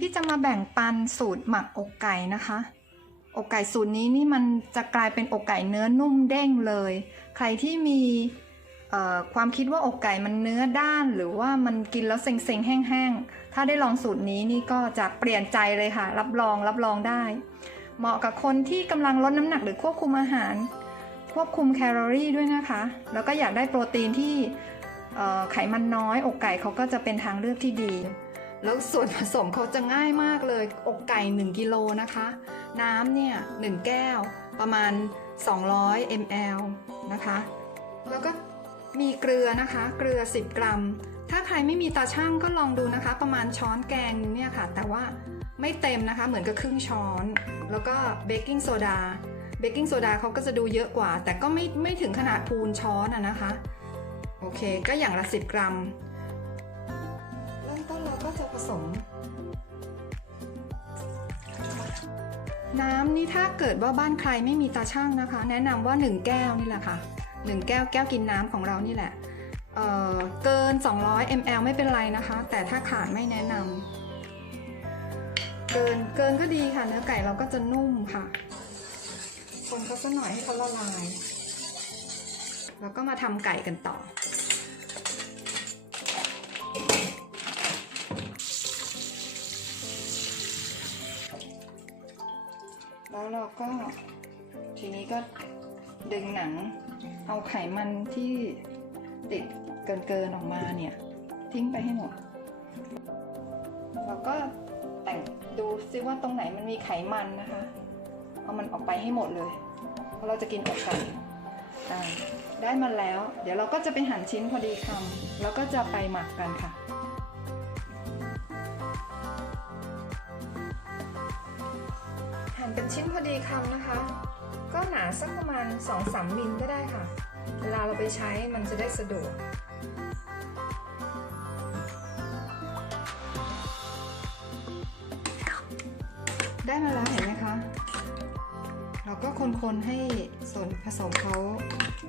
พี่จะมาแบ่งปันสูตรหมักอกไก่นะคะ อกไก่สูตรนี้นี่มันจะกลายเป็นอกไก่เนื้อนุ่มเด้งเลย ใครที่มีความคิดว่าอกไก่มันเนื้อด้าน หรือว่ามันกินแล้วเซ็งๆแห้งๆ ถ้าได้ลองสูตรนี้นี่ก็จะเปลี่ยนใจเลยค่ะ รับรองรับรองได้ เหมาะกับคนที่กำลังลดน้ำหนักหรือควบคุมอาหาร ควบคุมแคลอรี่ด้วยนะคะ แล้วก็อยากได้โปรตีนที่ไขมันน้อย อกไก่เขาก็จะเป็นทางเลือกที่ดี แล้วส่วนผสมเขาจะง่ายมากเลย อกไก่ 1กิโลนะคะ น้ำเนี่ย1แก้วประมาณ 200 ml นะคะ แล้วก็มีเกลือนะคะ เกลือ 10 กรัม ถ้าใครไม่มีตาช่างก็ลองดูนะคะ ประมาณช้อนแกงเนี่ยค่ะ แต่ว่าไม่เต็มนะคะ เหมือนกับครึ่งช้อน แล้วก็เบกกิ้งโซดา เบกกิ้งโซดาเขาก็จะดูเยอะกว่า แต่ก็ไม่ไม่ถึงขนาดพูนช้อนอะนะคะ โอเค ก็อย่างละ 10 กรัม จะผสม น้ำนี่ถ้าเกิดว่าบ้านใครไม่มีตาช่างนะคะ แนะนำว่า 1 แก้วนี่แหละค่ะ 1 แก้วแก้วกินน้ำของเรานี่แหละเออเกิน 200 ml ไม่เป็นไรนะคะ แต่ถ้าขาดไม่แนะนำเกินเกินก็ดีค่ะ เนื้อไก่เราก็จะนุ่มค่ะ คนเขาสักหน่อยให้เขาละลาย แล้วก็มาทำไก่กันต่อ เราก็ทีนี้ก็ดึงหนัง เอาไขมันที่ติดเกินๆออกมาเนี่ย ทิ้งไปให้หมดแล้วก็แต่งดูซิว่าตรงไหนมันมีไขมันนะคะ เอามันออกไปให้หมดเลย เพราะเราจะกินอกไก่ได้มาแล้ว เดี๋ยวเราก็จะไปหั่นชิ้นพอดีคำแล้วก็จะไปหมักกันค่ะ หั่นเป็นชิ้นพอดีคำนะคะ ก็หนาสักประมาณ 2-3มิลก็ได้ค่ะ เวลาเราไปใช้มันจะได้สะดวกได้มาแล้วเห็นไหมคะ เราก็คนๆให้ส่วนผสมเขา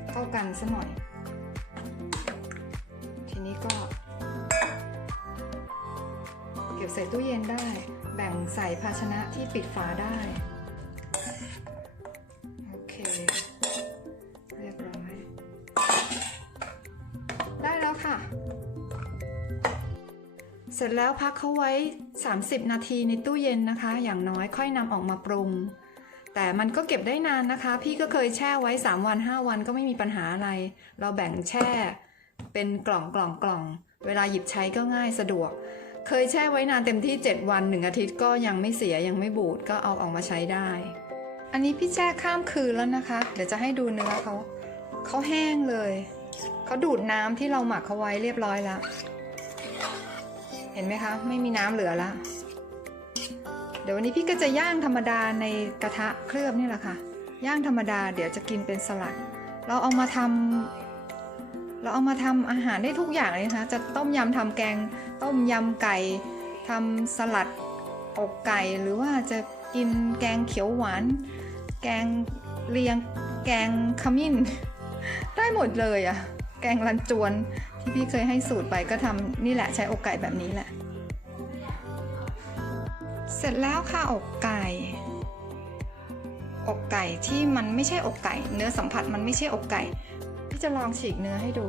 เข้ากันซะหน่อย ทีนี้ก็เก็ บใส่ตู้เย็นได้ แบ่งใส่ภาชนะที่ปิดฝาได้ โอเค เรียบร้อย ได้แล้วค่ะ เสร็จแล้วพักเขาไว้ 30 นาทีในตู้เย็นนะคะ อย่างน้อยค่อยนำออกมาปรุง แต่มันก็เก็บได้นานนะคะ พี่ก็เคยแช่ไว้ 3 วัน 5 วันก็ไม่มีปัญหาอะไร เราแบ่งแช่เป็นกล่องกล่องกล่องเวลาหยิบใช้ก็ง่ายสะดวก เคยแช่ไว้นานเต็มที่ 7 วัน 1 อาทิตย์ก็ยังไม่เสียยังไม่บูดก็เอาออกมาใช้ได้ อันนี้พี่แช่ข้ามคืนแล้วนะคะ เดี๋ยวจะให้ดูเนื้อเขาเขาแห้งเลย เขาดูดน้ำที่เราหมักเขาไว้เรียบร้อยแล้ว เห็นไหมคะ ไม่มีน้ำเหลือแล้วเดี๋ยววันนี้พี่ก็จะย่างธรรมดาในกระทะเคลือบนี่แหละค่ะ ย่างธรรมดาเดี๋ยวจะกินเป็นสลัด เราเอามาทำ เราเอามาทำอาหารได้ทุกอย่างเลยนะคะ จะต้มยำทำแกง ต้มยำไก่ทำสลัดอกไก่หรือว่าจะกินแกงเขียวหวาน แกงเลียง แกงขมิ้น ได้หมดเลยอะแกงรันจวนที่พี่เคยให้สูตรไปก็ทำนี่แหละใช้อกไก่แบบนี้แหละ เสร็จแล้วค่ะอกไก่อกไก่ที่มันไม่ใช่อกไก่ เนื้อสัมผัสมันไม่ใช่อกไก่ จะลองฉีกเนื้อให้ดู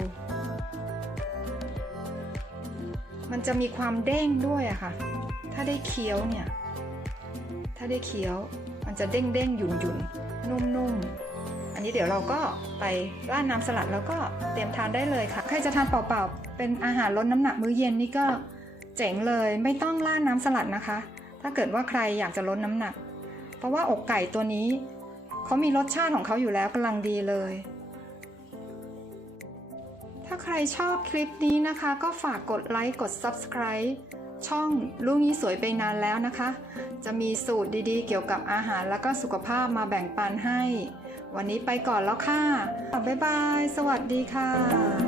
มันจะมีความเด้งด้วยอะค่ะ ถ้าได้เคี้ยวเนี่ย ถ้าได้เคี้ยว มันจะเด้งเด้งหยุ่นหยุ่นนุ่มนุ่มอันนี้เดี๋ยวเราก็ไปราดน้ำสลัดแล้วก็เตรียมทานได้เลยค่ะ ใครจะทานเปล่าๆ เป็นอาหารลดน้ำหนักมื้อเย็นนี่ก็เจ๋งเลยไม่ต้องราดน้ำสลัดนะคะ ถ้าเกิดว่าใครอยากจะลดน้ำหนัก เพราะว่าอกไก่ตัวนี้เขามีรสชาติของเขาอยู่แล้วกำลังดีเลย ถ้าใครชอบคลิปนี้นะคะ ก็ฝากกดไลค์กด Subscribe ช่องลูกนี้สวยไปนานแล้วนะคะ จะมีสูตรดีๆ เกี่ยวกับอาหารแล้วก็สุขภาพมาแบ่งปันให้ วันนี้ไปก่อนแล้วค่ะ บ๊ายบาย สวัสดีค่ะ